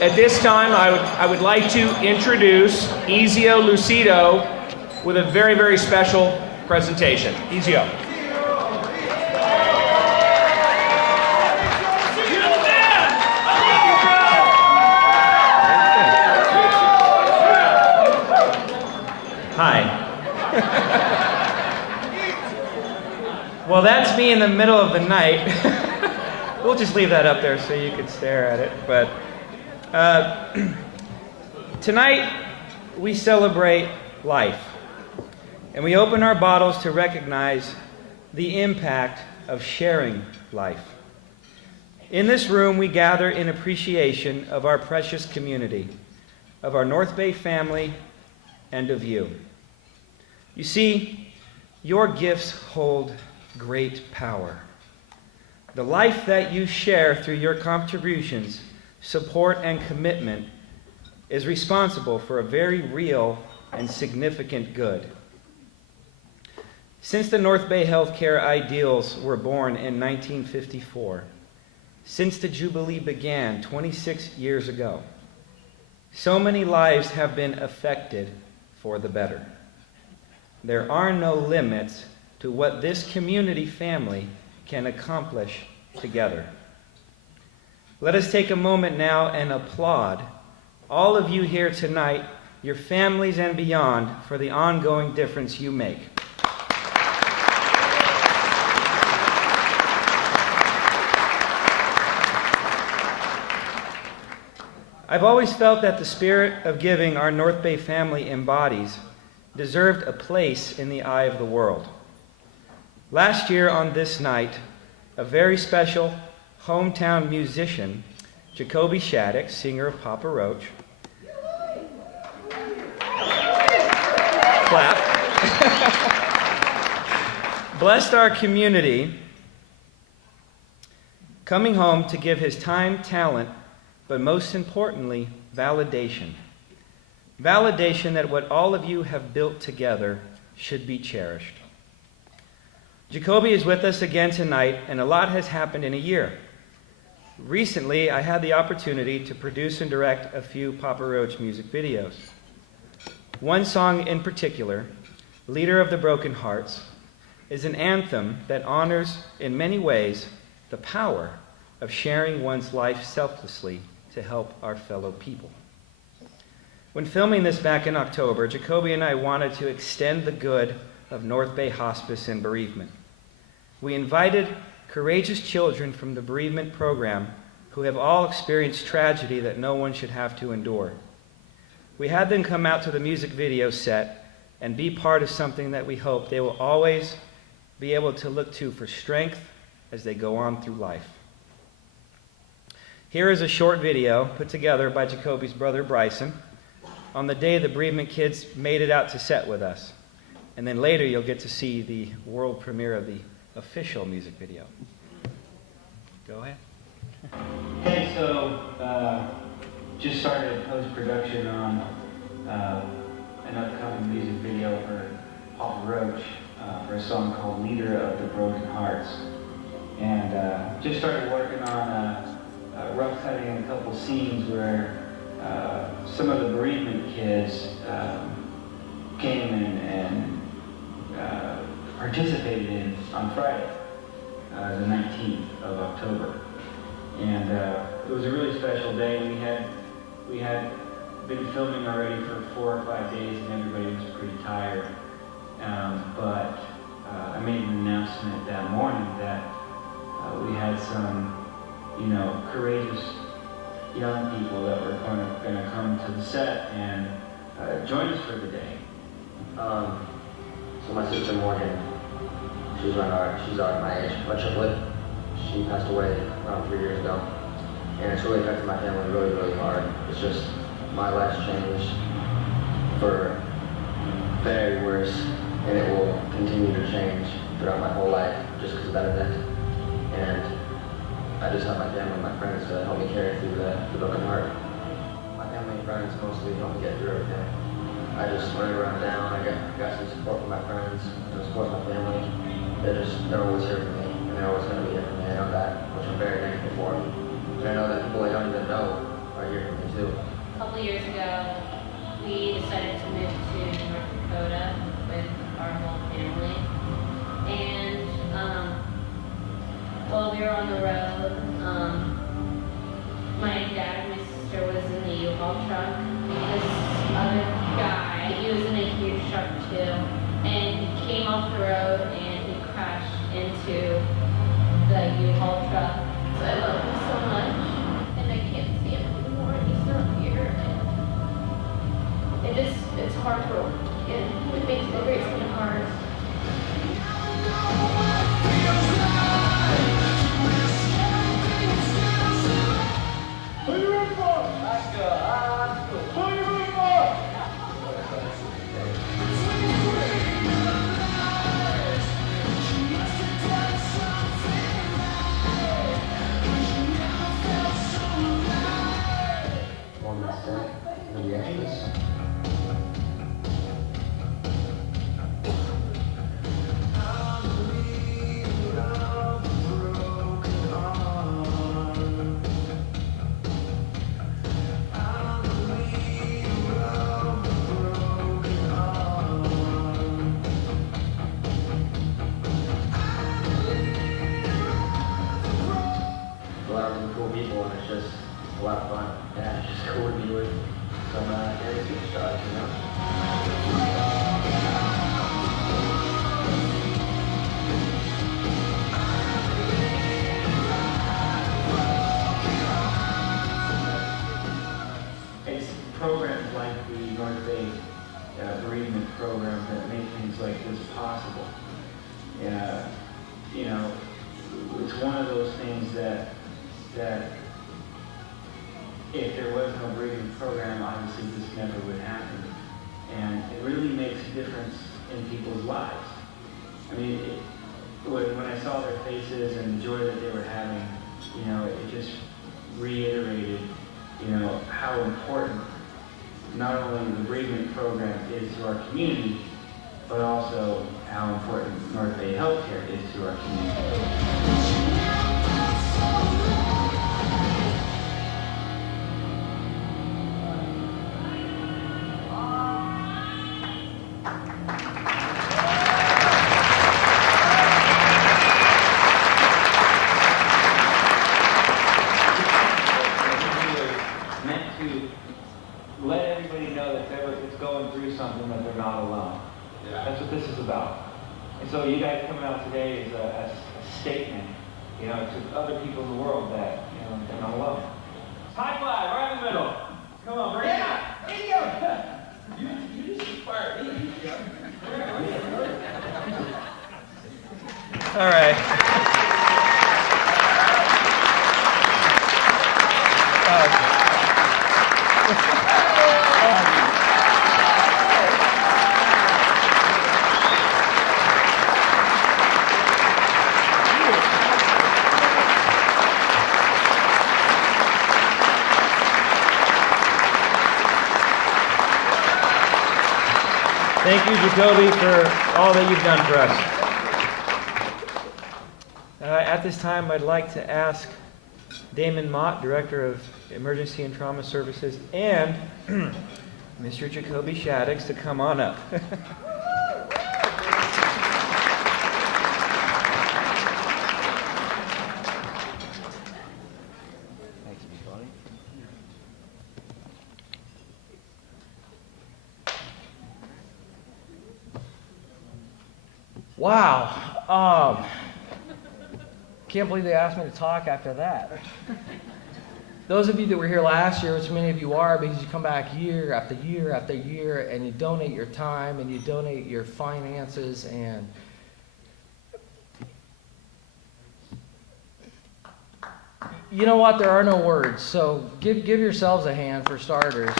At this time, I would like to introduce Ezio Lucido with a very, very special presentation. Ezio. Hi. Well, that's me in the middle of the night. We'll just leave that up there so you could stare at it. But tonight, we celebrate life. And we open our bottles to recognize the impact of sharing life. In this room, we gather in appreciation of our precious community, of our North Bay family, and of you. You see, your gifts hold great power. The life that you share through your contributions, support, and commitment is responsible for a very real and significant good. Since the North Bay healthcare ideals were born in 1954, since the Jubilee began 26 years ago, so many lives have been affected for the better. There are no limits to what this community family can accomplish together. Let us take a moment now and applaud all of you here tonight, your families and beyond, for the ongoing difference you make. I've always felt that the spirit of giving our North Bay family embodies deserved a place in the eye of the world. Last year on this night, a very special hometown musician, Jacoby Shattucks, singer of Papa Roach, clap, blessed our community, coming home to give his time, talent, but most importantly, validation. Validation that what all of you have built together should be cherished. Jacoby is with us again tonight, and a lot has happened in a year. Recently, I had the opportunity to produce and direct a few Papa Roach music videos. One song in particular, Leader of the Broken Hearts, is an anthem that honors, in many ways, the power of sharing one's life selflessly to help our fellow people. When filming this back in October, Jacoby and I wanted to extend the good of NorthBay Hospice and Bereavement. We invited courageous children from the bereavement program who have all experienced tragedy that no one should have to endure. We had them come out to the music video set and be part of something that we hope they will always be able to look to for strength as they go on through life. Here is a short video put together by Jacoby's brother Bryson on the day the bereavement kids made it out to set with us. And then later you'll get to see the world premiere of the official music video. Go ahead. Hey, so just started post-production on an upcoming music video for Papa Roach for a song called Leader of the Broken Hearts. And just started working on rough cutting a couple scenes where some of the bereavement kids came and participated in on Friday, the 19th of October. And it was a really special day. We had been filming already for 4 or 5 days and everybody was pretty tired. But I made an announcement that morning that we had some, courageous young people that were going to come to the set and join us for the day. So my sister Morgan, she's my age, my triplet. She passed away around 3 years ago, and it's really affected my family really, really hard. It's just my life's changed for very worse, and it will continue to change throughout my whole life just because of that event. And I just have my family and my friends to help me carry through the broken heart. My family and friends mostly help me get through everything. I just, whenever I'm down, I got some support from my friends, some support from my family. They're always here for me, and they're always going to be here for me. I know that, which I'm very thankful for. And I know that people I don't even know right here for me too. A couple years ago, we decided to move to North Dakota with our whole family. And while we were on the road, my dad and my sister was in the U-Haul truck. This other guy, he was in a huge truck too, and he came off the road and he crashed into the U-Haul truck. So I love him so much, and I can't see him anymore, and he's not here. And it's hard for him. It breaks my heart. A lot of really cool people, and it's just a lot of fun. Yeah, it's just cool to be with some very superstars, you know. It's programs like the NorthBay Bereavement program that make things like this possible. You know, it's one of those things that if there was no bereavement program, obviously this never would happen. And it really makes a difference in people's lives. I mean, when I saw their faces and the joy that they were having, you know, it just reiterated, you know, how important not only the bereavement program is to our community, but also how important NorthBay Healthcare is to our community. Meant to let everybody know that it's going through something, that they're not alone. Yeah. That's what this is about. And so you guys coming out today is a statement, you know, to other people in the world that, you know, they're not alone. High five, right in the middle. Come on, bring it up. You just inspired me. All right. Thank you, Jacoby, for all that you've done for us. At this time, I'd like to ask Daman Mott, Director of Emergency and Trauma Services, and Mr. Jacoby Shattucks to come on up. Thanks, everybody. Wow. Can't believe they asked me to talk after that. Those of you that were here last year, which many of you are, because you come back year after year after year, and you donate your time and you donate your finances, and you know what? There are no words. So give yourselves a hand for starters.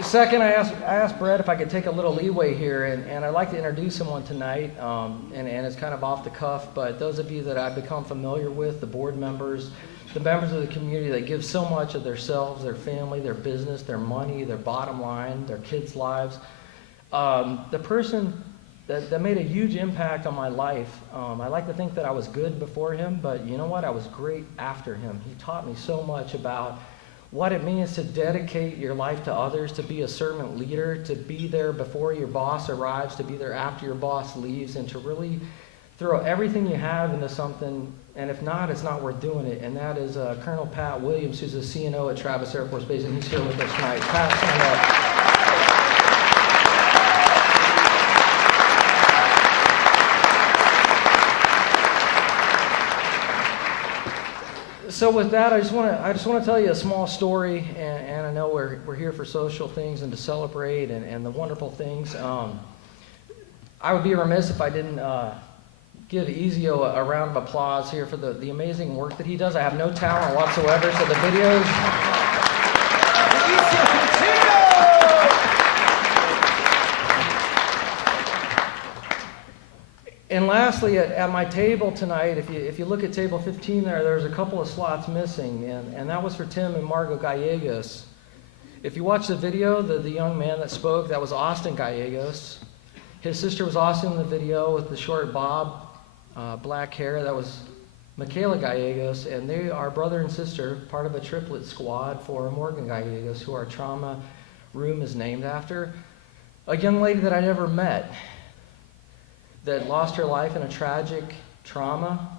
Second, I asked Brett if I could take a little leeway here, and I'd like to introduce someone tonight, and it's kind of off the cuff, but those of you that I've become familiar with, the board members, the members of the community that give so much of themselves, their family, their business, their money, their bottom line, their kids' lives. The person that made a huge impact on my life. I like to think that I was good before him, but you know what? I was great after him. He taught me so much about what it means to dedicate your life to others, to be a servant leader, to be there before your boss arrives, to be there after your boss leaves, and to really throw everything you have into something, and if not, it's not worth doing it. And that is Colonel Pat Williams, who's a CNO at Travis Air Force Base, and he's here with us tonight. Pat, stand up. So with that, I just want to tell you a small story, and I know we're here for social things and to celebrate and the wonderful things. I would be remiss if I didn't give Ezio a round of applause here for the amazing work that he does. I have no talent whatsoever, so the videos. And lastly, at my table tonight, if you look at table 15 there's a couple of slots missing, and that was for Tim and Margot Gallegos. If you watch the video, the young man that spoke, that was Austin Gallegos. His sister was also in the video with the short bob, black hair. That was Michaela Gallegos, and they are brother and sister, part of a triplet squad for Morgan Gallegos, who our trauma room is named after. A young lady that I never met, that lost her life in a tragic trauma,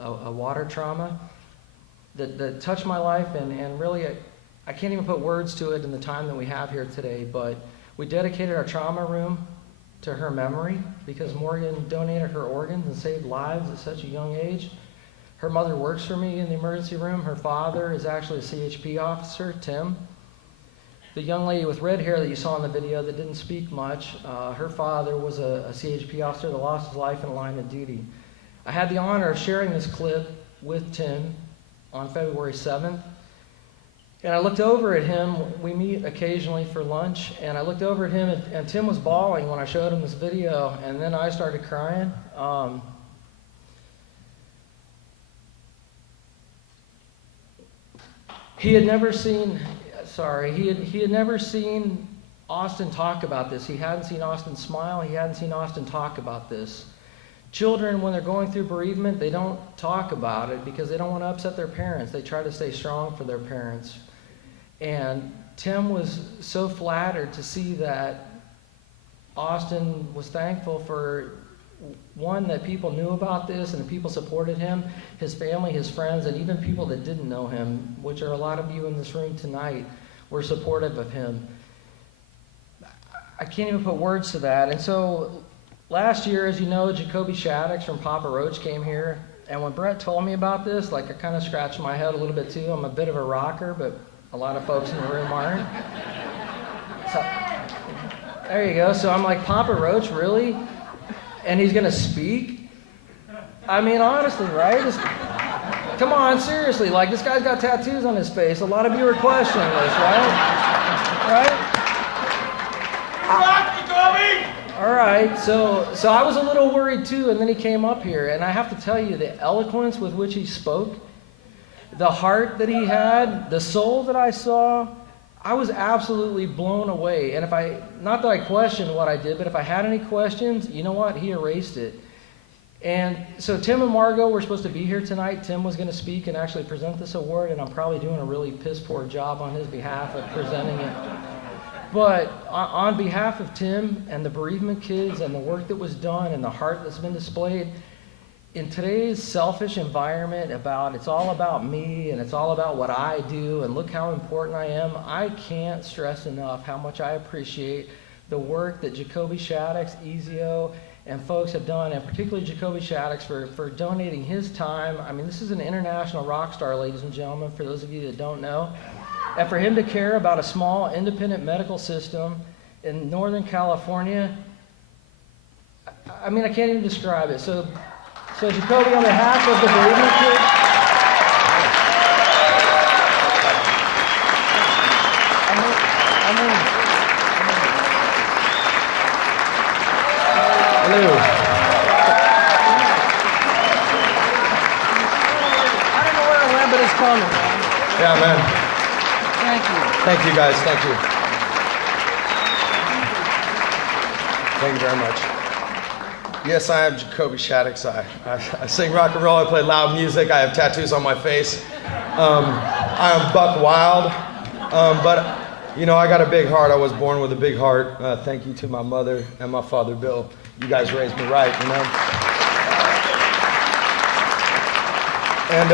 a water trauma, that touched my life, and really, I can't even put words to it in the time that we have here today, but we dedicated our trauma room to her memory because Morgan donated her organs and saved lives at such a young age. Her mother works for me in the emergency room. Her father is actually a CHP officer, Tim. The young lady with red hair that you saw in the video that didn't speak much, her father was a CHP officer that lost his life in the line of duty. I had the honor of sharing this clip with Tim on February 7th. And I looked over at him. We meet occasionally for lunch. And I looked over at him, and Tim was bawling when I showed him this video. And then I started crying. He had never seen Austin talk about this. He hadn't seen Austin smile. He hadn't seen Austin talk about this. Children, when they're going through bereavement, they don't talk about it because they don't want to upset their parents. They try to stay strong for their parents. And Tim was so flattered to see that Austin was thankful for, one, that people knew about this and that people supported him, his family, his friends, and even people that didn't know him, which are a lot of you in this room tonight, were supportive of him. I can't even put words to that. And so last year, as you know, Jacoby Shaddux from Papa Roach came here. And when Brett told me about this, I kind of scratched my head a little bit too. I'm a bit of a rocker, but a lot of folks in the room aren't. So, there you go. So I'm like, Papa Roach, really? And he's going to speak? I mean, honestly, right? Come on, seriously. Like, this guy's got tattoos on his face. A lot of you are questioning this, right? Right? All right. So I was a little worried, too, and then he came up here. And I have to tell you, the eloquence with which he spoke, the heart that he had, the soul that I saw, I was absolutely blown away. And not that I questioned what I did, but if I had any questions, you know what? He erased it. And so Tim and Margot were supposed to be here tonight. Tim was going to speak and actually present this award, and I'm probably doing a really piss-poor job on his behalf of presenting it. But on behalf of Tim and the bereavement kids and the work that was done and the heart that's been displayed, in today's selfish environment it's all about me and it's all about what I do and look how important I am, I can't stress enough how much I appreciate the work that Jacoby Shattucks, Ezio, and folks have done, and particularly Jacoby Shaddux for donating his time. I mean, this is an international rock star, ladies and gentlemen, for those of you that don't know. And for him to care about a small independent medical system in Northern California, I mean, I can't even describe it. So Jacoby, on behalf of the bereavement kids, hello. I don't know where I went, but it's coming, man. Yeah, man. Thank you. Thank you, guys. Thank you. Thank you very much. Yes, I am Jacoby Shattucks. I sing rock and roll. I play loud music. I have tattoos on my face. I am buck wild. But, you know, I got a big heart. I was born with a big heart. Thank you to my mother and my father, Bill. You guys raised me right, you know. And,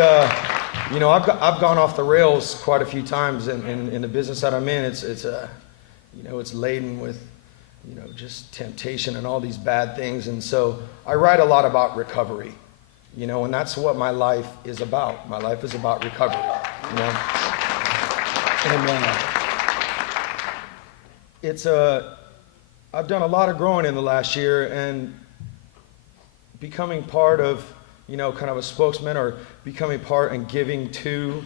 you know, I've gone off the rails quite a few times in the business that I'm in. It's you know, it's laden with, you know, just temptation and all these bad things. And so I write a lot about recovery, you know, and that's what my life is about. My life is about recovery, you know. And I've done a lot of growing in the last year, and becoming part of, you know, kind of a spokesman, or becoming part and giving to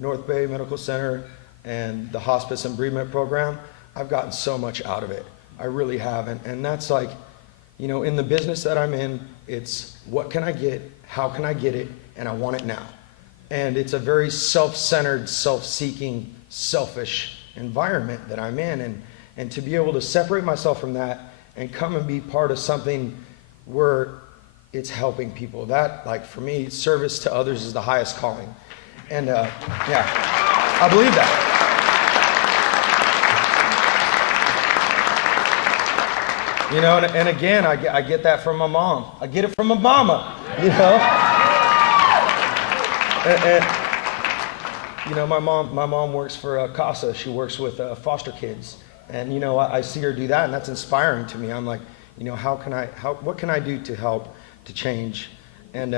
NorthBay Medical Center and the Hospice and Bereavement program, I've gotten so much out of it. I really have. And that's like, you know, in the business that I'm in, it's what can I get, how can I get it, and I want it now. And it's a very self-centered, self-seeking, selfish environment that I'm in. And to be able to separate myself from that and come and be part of something where it's helping people, that, like, for me, service to others is the highest calling. And yeah, I believe that. You know, and again, I get that from my mom. I get it from my mama, you know. And you know, my mom works for CASA. She works with foster kids, and you know, I see her do that, and that's inspiring to me. I'm like, you know, what can I do to help, to change? And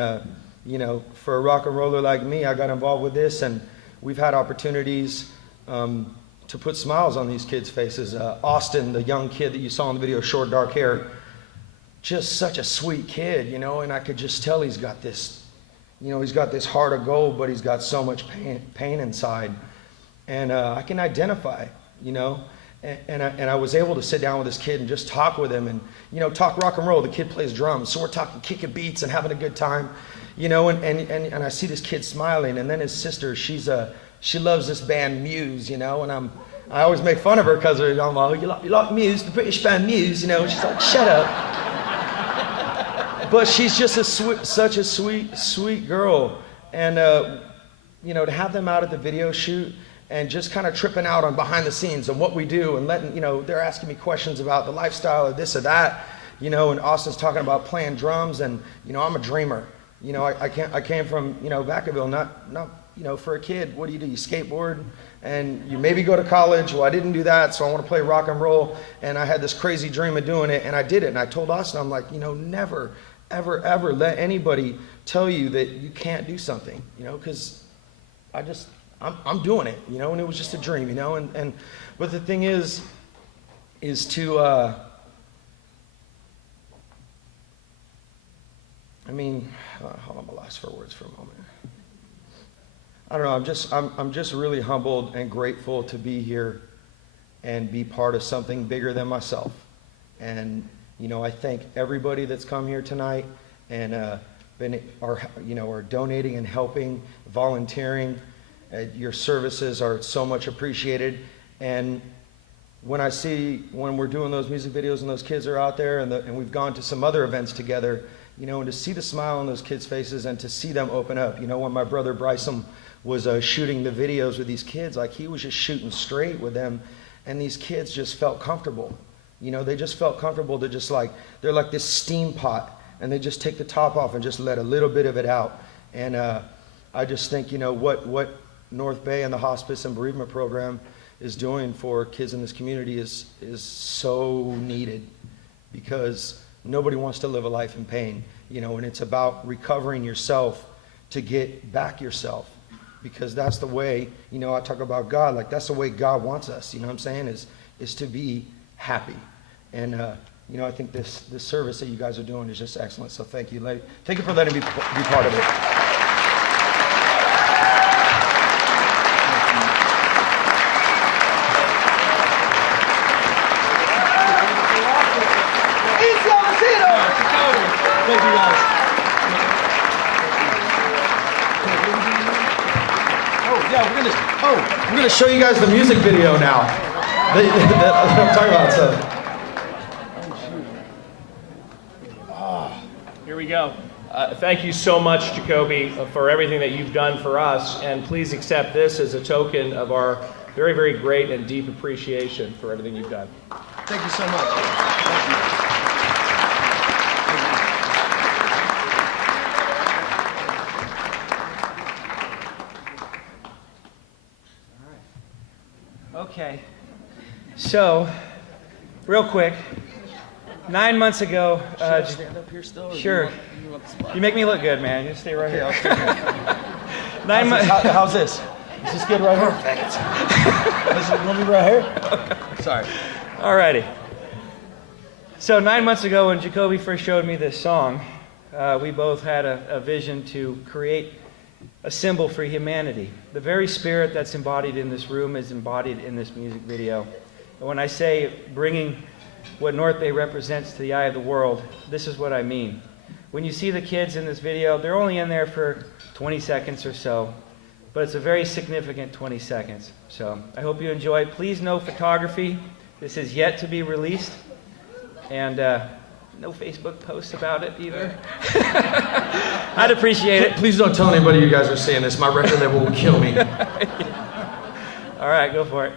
you know, for a rock and roller like me, I got involved with this, and we've had opportunities to put smiles on these kids' faces. Austin, the young kid that you saw in the video, short, dark hair, just such a sweet kid, you know, and I could just tell he's got this, you know, he's got this heart of gold, but he's got so much pain inside. And I can identify, you know, and I was able to sit down with this kid and just talk with him and, you know, talk rock and roll. The kid plays drums, so we're talking kicking beats and having a good time, you know, and I see this kid smiling, and then his sister, she loves this band Muse, you know, and I always make fun of her because I'm like, you like Muse, the British band Muse, you know, and she's like, shut up. But she's just such a sweet girl. And, you know, to have them out at the video shoot and just kind of tripping out on behind the scenes and what we do, and letting, you know, they're asking me questions about the lifestyle or this or that, you know, and Austin's talking about playing drums, and, you know, I'm a dreamer. You know, I came from, you know, Vacaville, not you know, for a kid, what do? You skateboard, and you maybe go to college. Well, I didn't do that, so I want to play rock and roll, and I had this crazy dream of doing it, and I did it. And I told Austin, I'm like, you know, never, ever, ever let anybody tell you that you can't do something, you know, because I'm doing it, you know, and it was just a dream, you know, but the thing is to, I mean, hold on, my last 4 words for a moment. I don't know, I'm just really humbled and grateful to be here and be part of something bigger than myself. And, you know, I thank everybody that's come here tonight and are donating and helping, volunteering. Your services are so much appreciated. And when we're doing those music videos and those kids are out there, and we've gone to some other events together, you know, and to see the smile on those kids' faces and to see them open up. You know, when my brother Bryson was shooting the videos with these kids, like, he was just shooting straight with them, and these kids just felt comfortable. You know, they just felt comfortable to just, like, they're like this steam pot, and they just take the top off and just let a little bit of it out. And I just think, you know, what NorthBay and the Hospice and Bereavement program is doing for kids in this community is so needed, because nobody wants to live a life in pain, you know, and it's about recovering yourself to get back yourself. Because that's the way, you know, I talk about God, like, that's the way God wants us, you know what I'm saying, is to be happy. And, you know, I think this service that you guys are doing is just excellent, so thank you. Thank you for letting me be part of it. Thank you, guys. We're gonna show you guys the music video now. I'm talking about. So. we go. Thank you so much, Jacoby, for everything that you've done for us, and please accept this as a token of our very, very great and deep appreciation for everything you've done. Thank you so much. Thank you. Okay. So, real quick, 9 months ago, Stand up here still? sure. You make me look good, man. You stay right here. I'll stay here. 9 months. How's this? Is this good right here? Perfect. This is me right here? Sorry. Alrighty. So 9 months ago, when Jacoby first showed me this song, we both had a vision to create a symbol for humanity. The very spirit that's embodied in this room is embodied in this music video. And when I say bringing what North Bay represents to the eye of the world, this is what I mean. When you see the kids in this video, they're only in there for 20 seconds or so, but it's a very significant 20 seconds. So I hope you enjoy. Please, no photography. This is yet to be released, and no Facebook posts about it either. I'd appreciate it. Please don't tell anybody you guys are seeing this. My record label will kill me. All right, go for it.